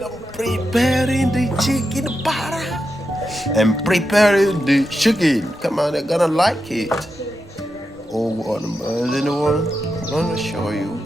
I'm preparing the chicken para. I'm preparing the chicken. Come on, they're gonna like it. Oh, what is anyone? I'm gonna show you.